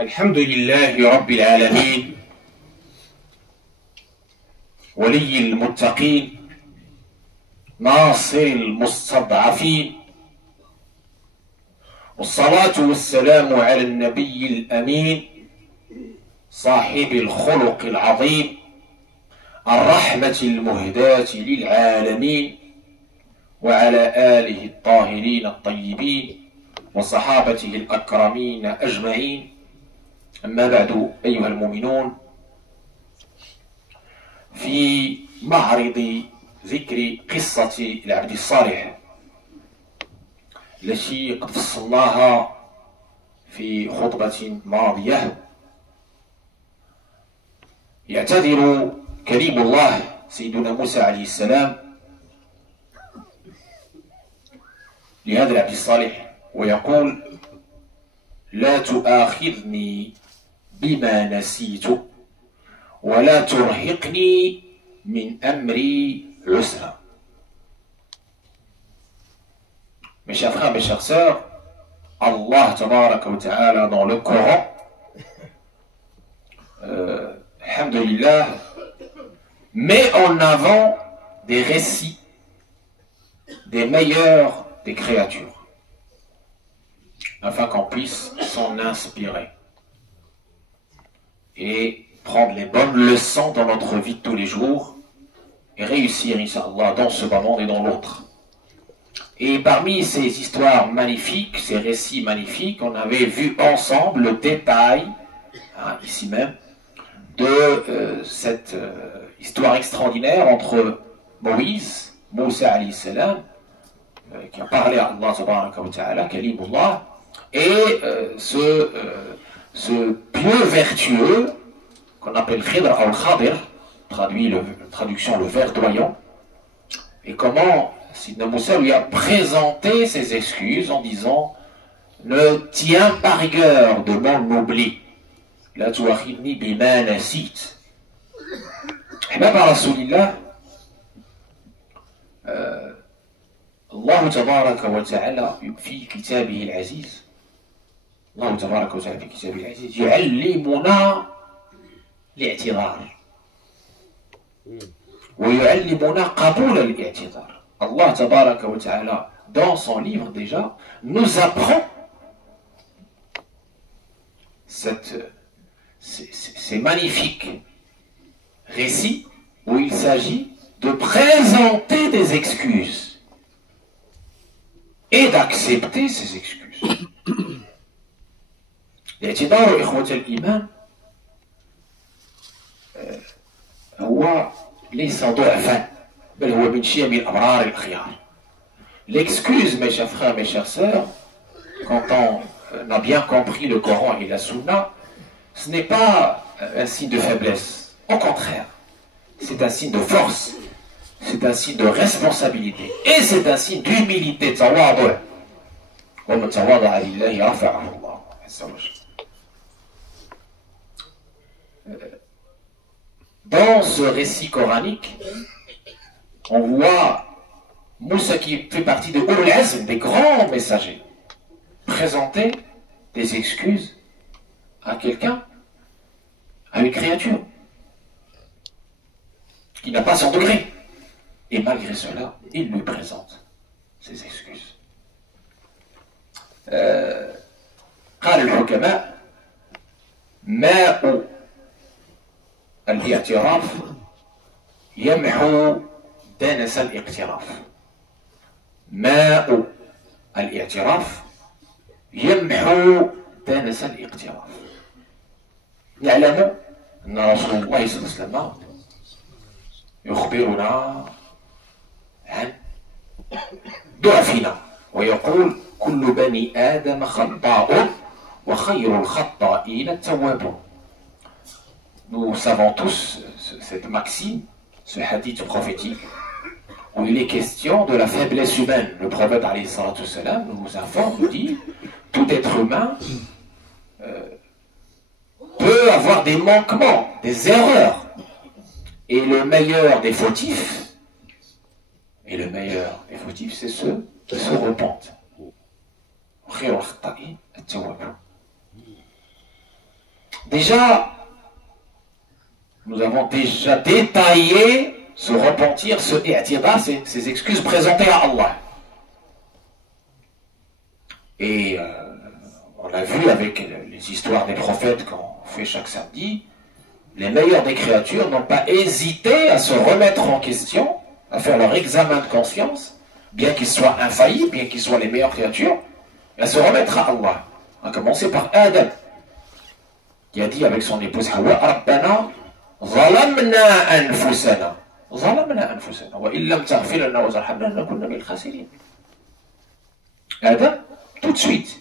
الحمد لله رب العالمين ولي المتقين ناصر المستضعفين، والصلاة والسلام على النبي الأمين صاحب الخلق العظيم الرحمة المهداة للعالمين، وعلى آله الطاهرين الطيبين وصحابته الأكرمين أجمعين. أما بعد، أيها المؤمنون، في معرض ذكر قصة العبد الصالح التي قد فصلناها في خطبة ماضية، يعتذر كريم الله سيدنا موسى عليه السلام لهذا العبد الصالح ويقول: لا تؤاخذني بما نسيت ولا ترهقني من أمري عسرا. Mes chers frères, mes chères sœurs, Allah tabaraka wa ta'ala dans le Coran, alhamdulillah, met en avant des récits des meilleurs des créatures, afin qu'on puisse s'en inspirer et prendre les bonnes leçons dans notre vie de tous les jours et réussir, Inch'Allah, dans ce monde et dans l'autre. Et parmi ces histoires magnifiques, ces récits magnifiques, on avait vu ensemble le détail, ici même, de cette histoire extraordinaire entre Moïse, Moussa alayhi salam, qui a parlé à Allah tabaraka wa ta'ala, Kalimullah, et ce pieux vertueux qu'on appelle Khidr al-Khadir, traduction le verdoyant, et comment Sidna Moussa lui a présenté ses excuses en disant: ne tiens pas rigueur de mon oubli, la tuakhidni bima nasit. Ahbab Rasulillah, الله تبارك وتعالى في كتابه العزيز، الله تبارك وتعالى في كتابه العزيز يعلمنا الاعتذار ويعلمنا قبول الاعتذار. Allah tabaraka wa ta'ala, dans son livre déjà, nous apprend ces magnifiques récits où il s'agit de présenter des excuses et d'accepter ces excuses. الاعتذار إخوة الإيمان هو ليس ضعفا، بل هو من شيم الأبرار الأخيار. L'excuse, mes chers frères, mes chères sœurs, quand on a bien compris le Coran et la Sunna, ce n'est pas un signe de faiblesse. Au contraire, c'est un signe de force, c'est un signe de responsabilité, et c'est un signe d'humilité. Dans ce récit coranique, on voit Moussa, qui fait partie de Ulul Azm, des grands messagers, présenter des excuses à quelqu'un, à une créature qui n'a pas son degré. Et malgré cela, il lui présente ses excuses. قال الحكماء: ماء الاعتراف يمحو دنس الاقتراف. ماء الاعتراف يمحو دنس الاقتراف. نعلم أن رسول الله صلى الله عليه وسلم يخبرنا عن ضعفنا ويقول: كل بني آدم خطاء وخير الخطائين التوابون. Nous savons tous cette maxime, ce hadith prophétique, où il est question de la faiblesse humaine. Le prophète alayhi salatu salam nous informe, nous dit: tout être humain peut avoir des manquements, des erreurs, et le meilleur des fautifs, c'est ceux qui se repentent. Déjà, nous avons déjà détaillé ce repentir, ce i'tida, ces excuses présentées à Allah. Et on l'a vu avec les histoires des prophètes qu'on fait chaque samedi, les meilleurs des créatures n'ont pas hésité à se remettre en question, à faire leur examen de conscience, bien qu'ils soient infaillibles, bien qu'ils soient les meilleures créatures, et à se remettre à Allah. À commencer par Adam, qui a dit avec son épouse Hawa, Rabbana, zalamna anfusana. Zalamna anfusana. Wa illam taghfir lana wa tarhamna lanakunna minal khasirin. Adam, tout de suite,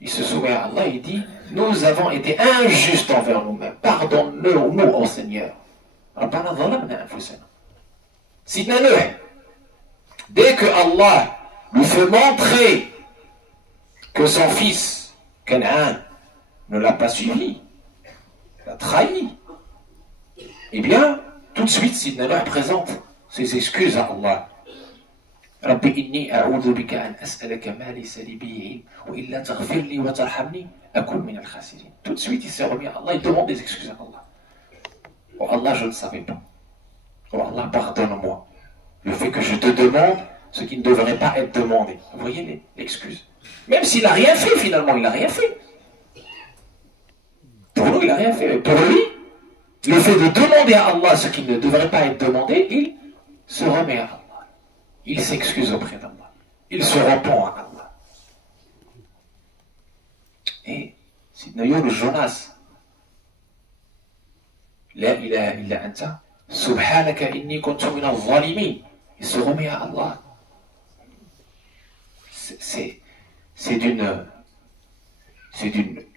il se soumet à Allah et dit, nous avons été injustes envers nous-mêmes. Pardonne-nous, ô Seigneur. Rabbana zalamna anfusana. Sidna Nuh, dès que Allah lui fait montrer que son fils, Canaan, ne l'a pas suivi, l'a trahi, eh bien, tout de suite, Sidna Nuh présente ses excuses à Allah. Rabbi inni a'udhu bika an as'alaka ma laysa li bihi wa illa taghfir li wa tarhamni akun min al-khasirin. Tout de suite, il s'est remis à Allah, il demande des excuses à Allah. Oh Allah, je ne savais pas. Oh Allah, pardonne-moi. Le fait que je te demande ce qui ne devrait pas être demandé. Vous voyez l'excuse. Même s'il n'a rien fait, finalement, il n'a rien fait. Pour nous, il n'a rien fait. Pour lui, le fait de demander à Allah ce qui ne devrait pas être demandé, il se remet à Allah. Il s'excuse auprès d'Allah. Il se repent à Allah. Et Sidna Yunus Jonas, La ilaha illa anta, subhanaka inni kuntu min al-zalimin. Il se remet à Allah. C'est d'une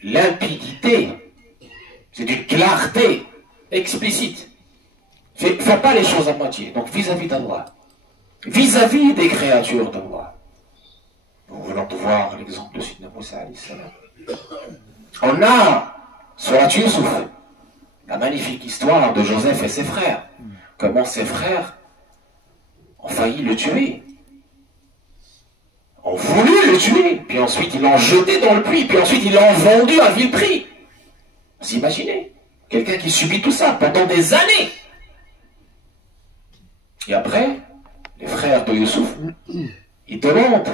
limpidité, c'est d'une clarté explicite. Fais pas les choses à moitié. Donc vis-à-vis d'Allah, vis-à-vis des créatures d'Allah. Nous venons de voir l'exemple de Sidna Moussa alayhi salam. On a Surat Yusuf, la magnifique histoire de Joseph et ses frères. Comment ses frères ont failli le tuer, ont voulu le tuer, puis ensuite ils l'ont jeté dans le puits, puis ensuite ils l'ont vendu à vil prix. Vous imaginez? Quelqu'un qui subit tout ça pendant des années. Et après, les frères de Youssouf, ils demandent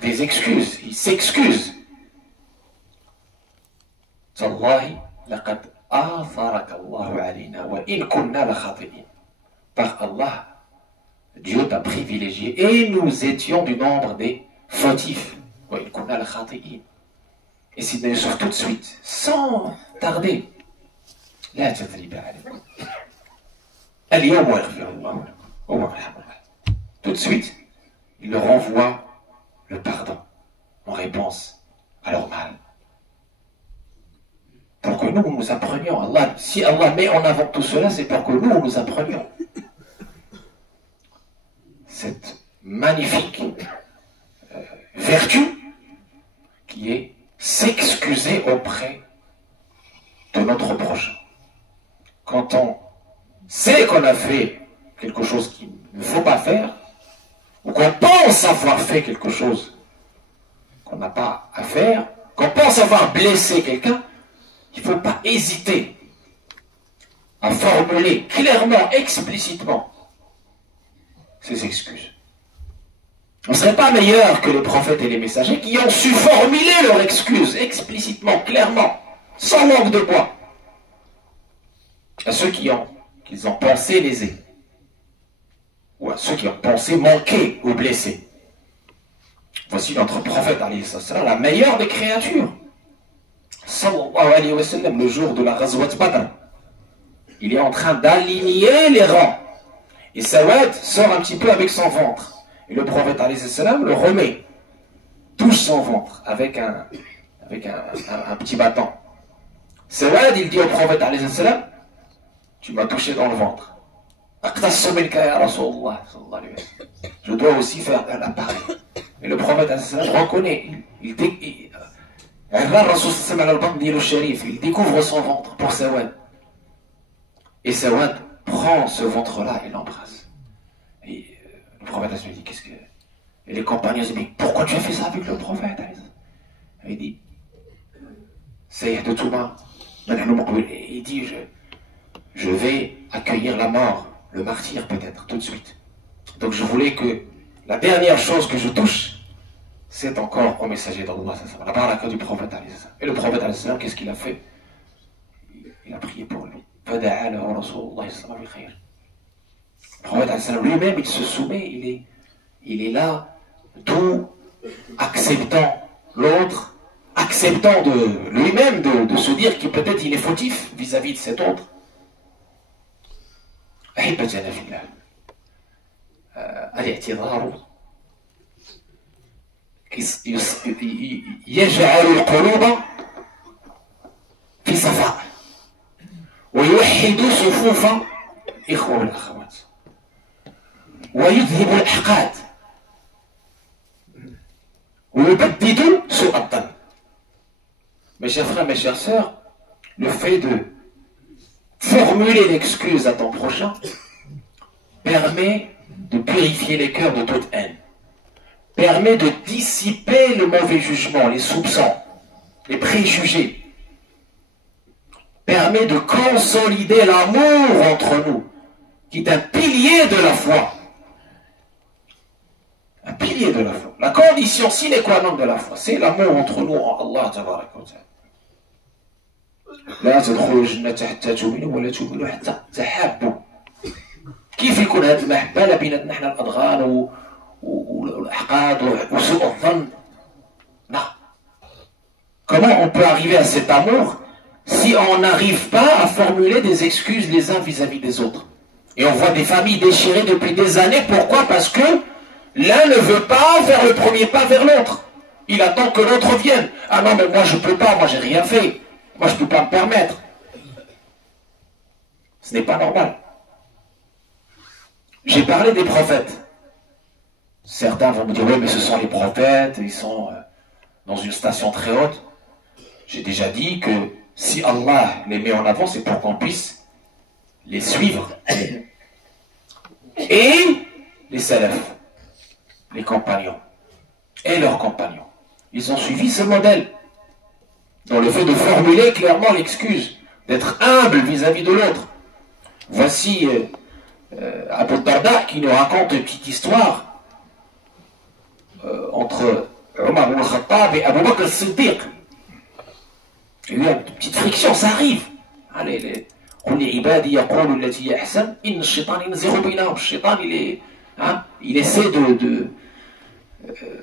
des excuses, ils s'excusent. Tallahi, laqad atharaka Allahu alayna wa in kunna la khati'in. Par Allah, Dieu t'a privilégié et nous étions du nombre des fautifs. Wa in kunna la khati'in. Et Sidna Youssouf tout de suite, sans tarder, la tathriba alaykum. Al-yawma yaghfiru Allahu lakum. Tout de suite, il leur envoie le pardon en réponse à leur mal. Pour que nous apprenions. Allah, si Allah met en avant tout cela, c'est pour que nous apprenions cette magnifique vertu qui est s'excuser auprès de notre prochain. Quand on sait qu'on a fait quelque chose qu'il ne faut pas faire, ou qu'on pense avoir fait quelque chose qu'on n'a pas à faire, qu'on pense avoir blessé quelqu'un, il ne faut pas hésiter à formuler clairement, explicitement ses excuses. On ne serait pas meilleur que les prophètes et les messagers qui ont su formuler leurs excuses explicitement, clairement, sans langue de bois, à ceux qui ont pensé lésés, ou à ceux qui ont pensé manquer ou blessés. Voici notre prophète, la meilleure des créatures. Sallallahu alayhi wa sallam, le jour de la Ghazwat Badr, il est en train d'aligner les rangs. Et Sawad sort un petit peu avec son ventre. Et le prophète alayhi salam le remet, touche son ventre avec un petit bâton. Sawad, il dit au prophète alayhi salam, tu m'as touché dans le ventre. Je dois aussi faire la pareille. Et le prophète alayhi salam reconnaît, il découvre son ventre pour Sawad. Et Sawad prend ce ventre-là et l'embrasse. Et le prophète lui dit, qu'est-ce que... Et les compagnons disent, mais pourquoi tu as fait ça avec le prophète? Il dit, Sayyid Touma, il dit je vais accueillir la mort, le martyr peut-être, tout de suite. Donc je voulais que la dernière chose que je touche, c'est encore au messager d'Allah, la baraka du prophète. Et le prophète, qu'est-ce qu'il a fait? Il a prié pour lui. Le prophète lui-même, il se soumet, il est là, tout acceptant l'autre, acceptant de lui-même de se dire qu'il peut-être il est fautif vis-à-vis de cet autre. الاعتذار يجعل القلوب في صفاء ويوحد صفوف إخوة والأخوات ويذهب الأحقاد ويبدد سوء الظن. Mes chers frères, mes chères sœurs, le fait de formuler l'excuse à ton prochain permet de purifier les cœurs de toute haine, permet de dissiper le mauvais jugement, les soupçons, les préjugés, permet de consolider l'amour entre nous, qui est un pilier de la foi. Un pilier de la foi. La condition sine qua non de la foi, c'est l'amour entre nous en Allah tabaraka wa ta'ala. لا تدخلوا الجنة حتى تؤمنوا ولا تؤمنوا حتى تحابوا. كيف يكون هذه المحبة لا بيناتنا نحن الأضغان والأحقاد وسوء الظن؟ Non. Comment on peut arriver à cet amour si on n'arrive pas à formuler des excuses les uns vis-à-vis des autres? Et on voit des familles déchirées depuis des années. Pourquoi? Parce que l'un ne veut pas faire le premier pas vers l'autre. Il attend que l'autre vienne. Ah non, mais moi je peux pas, moi j'ai rien fait. Moi je peux pas me permettre. Ce n'est pas normal. J'ai parlé des prophètes. Certains vont me dire, oui, mais ce sont les prophètes, ils sont dans une station très haute. J'ai déjà dit que si Allah les met en avant, c'est pour qu'on puisse les suivre. Et les salafs, les compagnons, et leurs compagnons, ils ont suivi ce modèle. Dans le fait de formuler clairement l'excuse, d'être humble vis-à-vis de l'autre. Voici Abu Darda qui nous raconte une petite histoire entre Omar ibn Khattab et Abu Bakr as-Siddiq. Il y a une petite friction, ça arrive. Allez, il essaie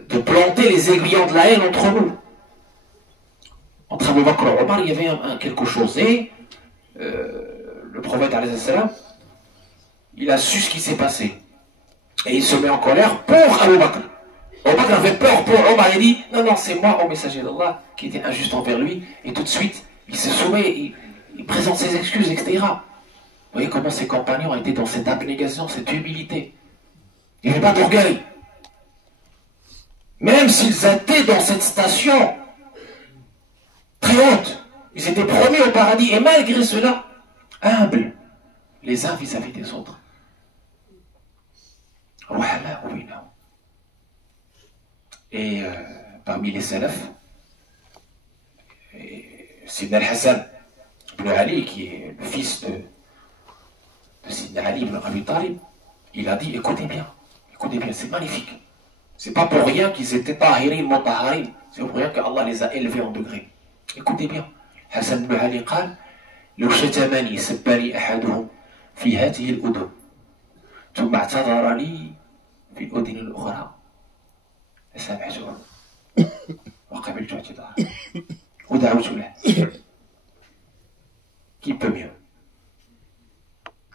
de planter les aiguillons de la haine entre nous. Entre Abu Bakr et Omar, il y avait quelque chose. Et le prophète, il a su ce qui s'est passé. Et il se met en colère pour Abu Bakr. Abu Bakr avait peur pour Omar. Il dit, non, c'est moi, au messager d'Allah, qui était injuste envers lui. Et tout de suite, il se soumet, il présente ses excuses, etc. Vous voyez comment ses compagnons étaient dans cette abnégation, cette humilité. Il n'y avait pas d'orgueil. Même s'ils étaient dans cette station très haute, ils étaient promis au paradis, et malgré cela, humbles, les uns vis-à-vis des autres. Et parmi les salafs, Sidna al-Hassan ibn Ali, qui est le fils de Sidna Ali ibn Abi Talib, il a dit, écoutez bien, c'est magnifique. C'est pas pour rien qu'ils étaient tahirin, mutaharin, c'est pour rien qu'Allah les a élevés en degrés. Écoutez bien, Hassan ibn Ali قال لو شتمني سبني أحدهم في هذه الأذن ثم اعتذر لي في الأذن الأخرى فسامحته وقبلت اعتذاره ودعوت له. Qui peut mieux?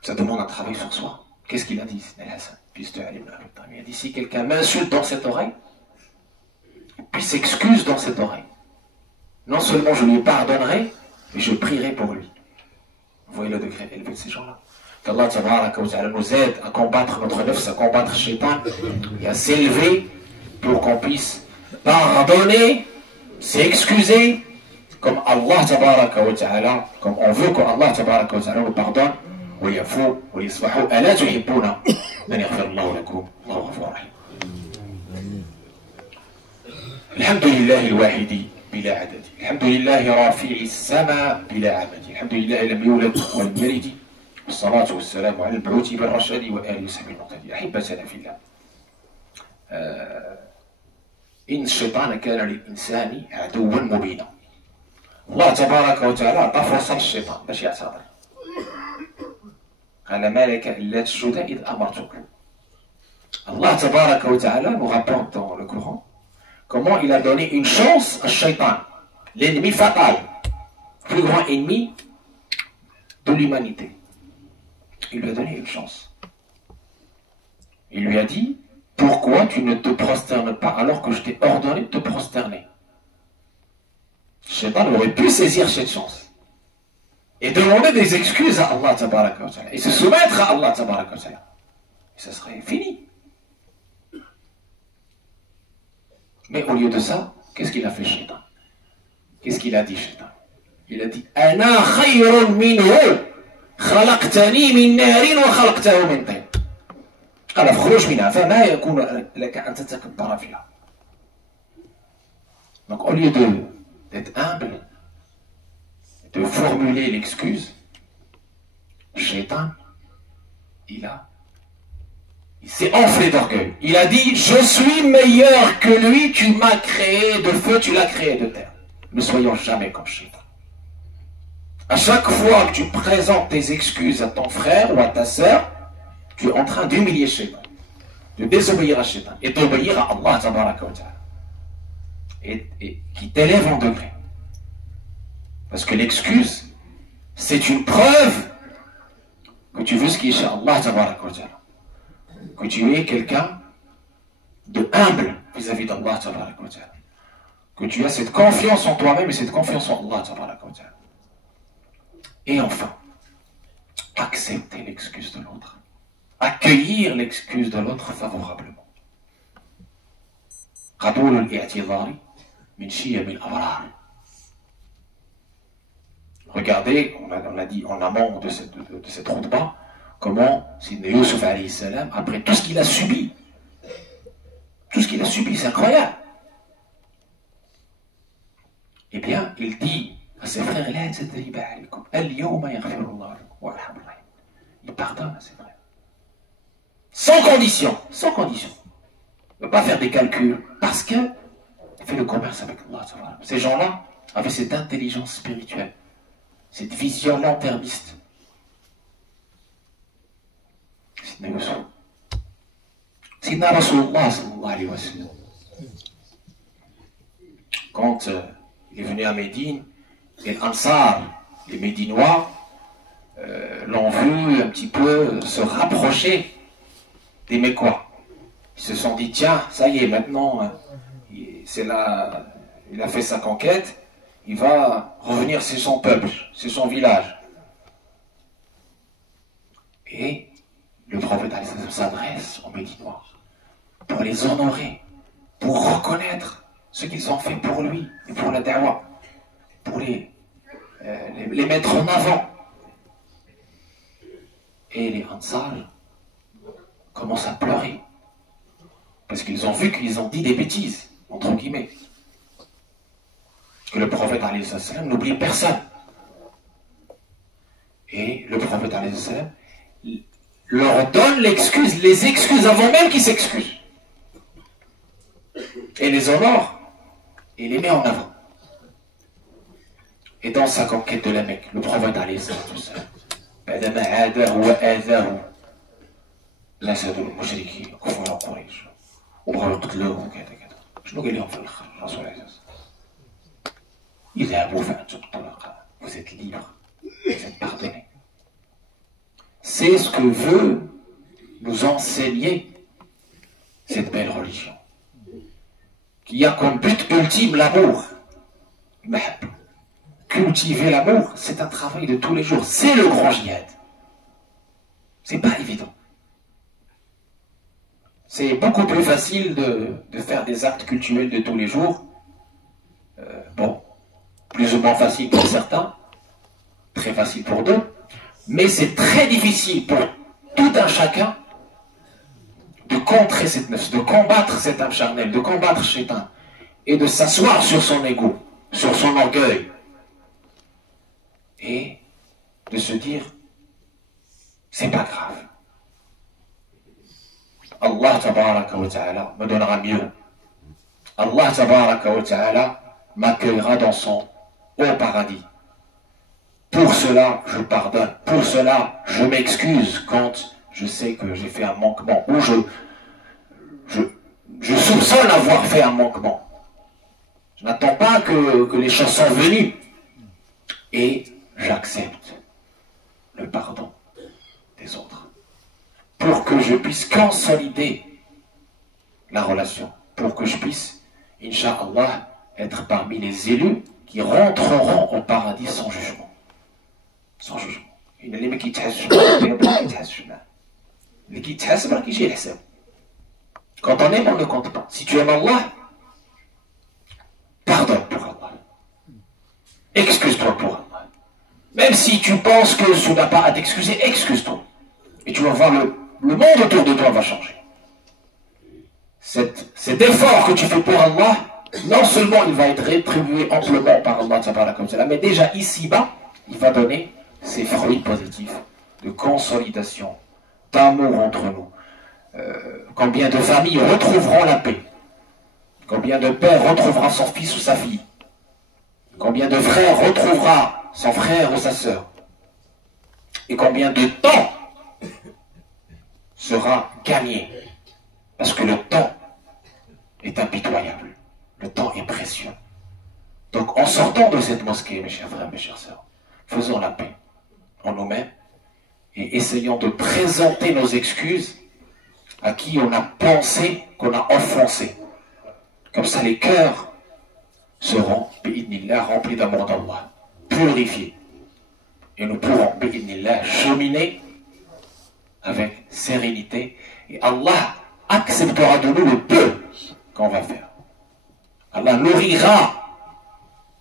Ça demande un travail sur soi. Qu'est-ce qu'il a dit, Hassan? Il a dit, si quelqu'un m'insulte dans cette oreille, puis s'excuse dans cette oreille, non seulement je lui pardonnerai, mais je prierai pour lui. Vous voyez le degré élevé de ces gens-là. Qu'Allah nous aide à combattre notre nefs, à combattre Shaitan, et à s'élever pour qu'on puisse pardonner, s'excuser, comme Allah tabaraka wa ta'ala, comme on veut qu'Allah tabaraka wa ta'ala nous pardonne, ويعفو ويصفحوا ألا تحبون أن يغفر الله لكم الله غفور رحيم. الحمد لله الواحد بلا عدد الحمد لله رافع السماء بلا عمد الحمد لله لم يولد ولم يلد والصلاة والسلام على المبعوث بالرشاد وآله وصحبه المقتدي. أحبتنا في الله، إن الشيطان كان للإنسان عدوا مبينا. الله تبارك وتعالى عطى فرصة للشيطان باش يعتذر. قال ما لك إلا تسجد إذ أمرتك. Allah tabaraka wa ta'ala nous rapporte dans le Coran comment il a donné une chance à Shaitan, l'ennemi fatal, le plus grand ennemi de l'humanité. Il lui a donné une chance. Il lui a dit, pourquoi tu ne te prosternes pas alors que je t'ai ordonné de te prosterner? Shaitan aurait pu saisir cette chance et demander des excuses à Allah tabaraka wa ta'ala et se soumettre à Allah tabaraka wa ta'ala. Et ça serait fini. Mais au lieu de ça, qu'est-ce qu'il a fait Shaitan? Qu'est-ce qu'il a dit Shaitan? Il a dit Ana khayrun minhu khalaqtani min narin wa khalaqtahu min tin. قال اخرج منها فما يكون لك أن تتكبر فيها. Donc au lieu d'être humble, de formuler l'excuse, Shaitan, il s'est enflé d'orgueil. Il a dit, je suis meilleur que lui, tu m'as créé de feu, tu l'as créé de terre. Ne soyons jamais comme Shaitan. À chaque fois que tu présentes tes excuses à ton frère ou à ta sœur, tu es en train d'humilier Shaitan, de désobéir à Shaitan et d'obéir à Allah tabaraka wa ta'ala. Et qui t'élève en degré. Parce que l'excuse, c'est une preuve que tu veux ce qui est chez Allah tabaraka wa ta'ala. Que tu es quelqu'un de humble vis-à-vis d'Allah tabaraka wa ta'ala. Que tu as cette confiance en toi-même et cette confiance en Allah tabaraka wa ta'ala. Et enfin, accepter l'excuse de l'autre. Accueillir l'excuse de l'autre favorablement. قبول الاعتذار من شيم الأبرار. Regardez, on a dit en amont de cette khutbah, comment Sidna Yusuf alayhi salam, après tout ce qu'il a subi, c'est incroyable. Eh bien, il dit à ses frères, il pardonne à ses frères. Sans condition. Il ne veut pas faire des calculs, parce qu'il fait le commerce avec Allah. Ces gens-là avaient cette intelligence spirituelle, cette vision long-termiste. Sidna Rasulullah sallallahu alayhi wa sallam, quand il est venu à Médine, les Ansar, les Médinois, l'ont vu un petit peu se rapprocher des Mécois. Ils se sont dit, tiens, ça y est, maintenant, il a fait sa conquête, il va revenir, c'est son peuple, c'est son village. Et le prophète s'adresse aux Médinois pour les honorer, pour reconnaître ce qu'ils ont fait pour lui et pour la da'wa, pour les mettre en avant. Et les Ansar commencent à pleurer parce qu'ils ont vu qu'ils ont dit des bêtises, entre guillemets. Que le prophète n'oublie personne. Et le prophète leur donne les excuses avant même qu'ils s'excusent. Et les honore et les met en avant. Et dans sa conquête de la Mecque, le prophète بعدما عاده وآذاه الأسد المشركين كفار قريش وبغاو يقتلوه وكذا كذا. شنو قال لهم في الآخر الرسول عليه الصلاة والسلام؟ اذهبوا فأنتم الطلقاء. Vous êtes libres, vous êtes pardonnés. C'est ce que veut nous enseigner cette belle religion, qui a comme but ultime l'amour. Cultiver l'amour, c'est un travail de tous les jours. C'est le grand djihad. C'est pas évident. C'est beaucoup plus facile de faire des actes cultuels de tous les jours. Bon, plus ou moins facile pour certains, très facile pour d'autres, mais c'est très difficile pour tout un chacun de contrer cette nefs, de combattre cette âme charnelle, de combattre Shaitan, et de s'asseoir sur son ego, sur son orgueil et de se dire c'est pas grave. Allah tabaraka wa ta'ala me donnera mieux. Allah tabaraka wa ta'ala m'accueillera dans son haut paradis. Pour cela, je pardonne. Pour cela, je m'excuse quand je sais que j'ai fait un manquement ou je soupçonne avoir fait un manquement. Je n'attends pas que les choses soient venues. Et j'accepte le pardon des autres. Pour que je puisse consolider la relation. Pour que je puisse, Inch'Allah, être parmi les élus qui rentreront au paradis sans jugement. Sans jugement. Il y a les qui quand on aime, on ne compte pas. Si tu aimes Allah, pardonne pour Allah. Excuse-toi pour Allah. Même si tu penses que tu n'as pas à t'excuser, excuse-toi. Et tu vas voir le monde autour de toi va changer. Cet effort que tu fais pour Allah, non seulement il va être rétribué amplement par Allah, mais déjà ici-bas, il va donner ses fruits positifs de consolidation, d'amour entre nous. Combien de familles retrouveront la paix? Combien de pères retrouvera son fils ou sa fille? Combien de frères retrouvera son frère ou sa sœur? Et combien de temps sera gagné? Parce que le temps est impitoyable. Le temps est précieux. Donc en sortant de cette mosquée, mes chers frères, mes chères sœurs, faisons la paix en nous-mêmes et essayons de présenter nos excuses à qui on a pensé qu'on a offensé. Comme ça, les cœurs seront, bi'idnillah, remplis d'amour d'Allah, purifiés. Et nous pourrons, bi'idnillah, cheminer avec sérénité. Et Allah acceptera de nous le peu qu'on va faire. Allah nourrira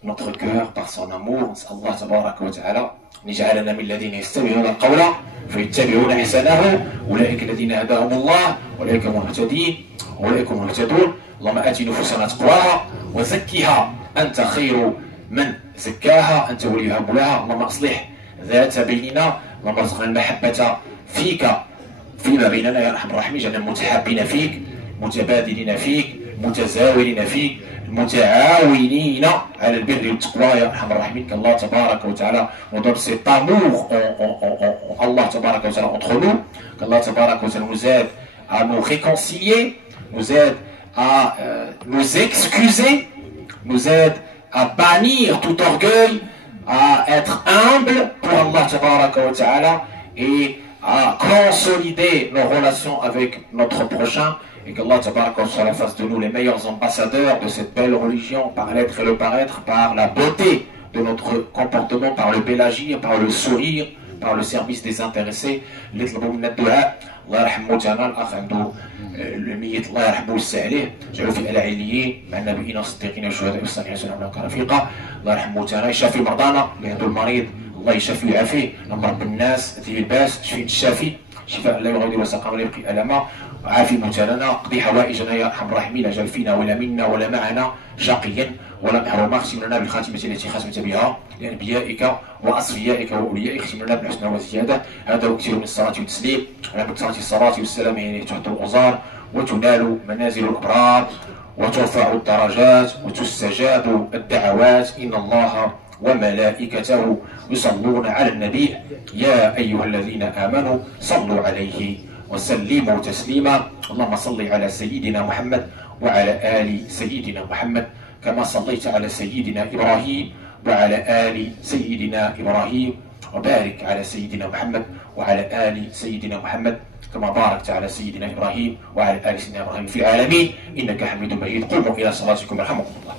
notre cœur par son amour. Allah tabaraka wa ta'ala نجعلنا من الذين يستمعون القول فيتبعون احسنه اولئك الذين هداهم الله اولئك هم المهتدين اولئك هم المهتدون اللهم ات نفوسنا تقواها وزكها انت خير من زكاها انت وليها مولاها اللهم اصلح ذات بيننا اللهم ارزقنا المحبه فيك فيما بيننا يا ارحم الراحمين اجعلنا متحابين فيك متبادلين فيك متزاورين فيك متعاونين على البر والتقوى يا ارحم الراحمين. qu'Allah tabaraka wa ta'ala on donne cet amour en Allah tabaraka wa ta'ala entre nous, qu'Allah tabaraka wa ta'ala nous aide à nous réconcilier, nous aide à nous excuser, nous aide à bannir tout orgueil, à être humble pour Allah tabaraka wa ta'ala et à consolider nos relations avec notre prochain. Et qu'Allah fasse de nous les meilleurs ambassadeurs de cette belle religion par l'être et le paraître, par la beauté de notre comportement, par le bel agir, par le sourire, par le service des intéressés. الله يرحم موتانا الاخ عنده الميت الله يرحمه ويوسع عليه جعلوا في العليين مع النبيين والصديقين والشهداء والصالحين وسلم عليهم رفيقا. الله يرحم موتانا يشافي مرضانا اللي عنده المريض الله يشافي ويعافيه. اللهم رب الناس ذي الباس شفي الشافي شفاء لا يغادر سقما ولا يبقي الما عافي موتانا اقضي حوائجنا يا ارحم الراحمين لا جعل فينا ولا منا ولا معنا شقيا ولا محروما. اختم لنا بالخاتمه التي ختمت بها لانبيائك واصفيائك واوليائك. اختم لنا بالحسنى والزياده. هذا وكثير من الصلاه والتسليم على مكثره الصلاه والسلام يعني تحط الغزار وتنال منازل الابرار وترفع الدرجات وتستجاب الدعوات. ان الله وملائكته يصلون على النبي يا ايها الذين امنوا صلوا عليه وسلموا تسليما. اللهم صل على سيدنا محمد وعلى آل سيدنا محمد كما صليت على سيدنا إبراهيم وعلى آل سيدنا إبراهيم وبارك على سيدنا محمد وعلى آل سيدنا محمد كما باركت على سيدنا إبراهيم وعلى آل سيدنا إبراهيم في العالمين إنك حميد مجيد. قوموا إلى صلاتكم يرحمكم الله.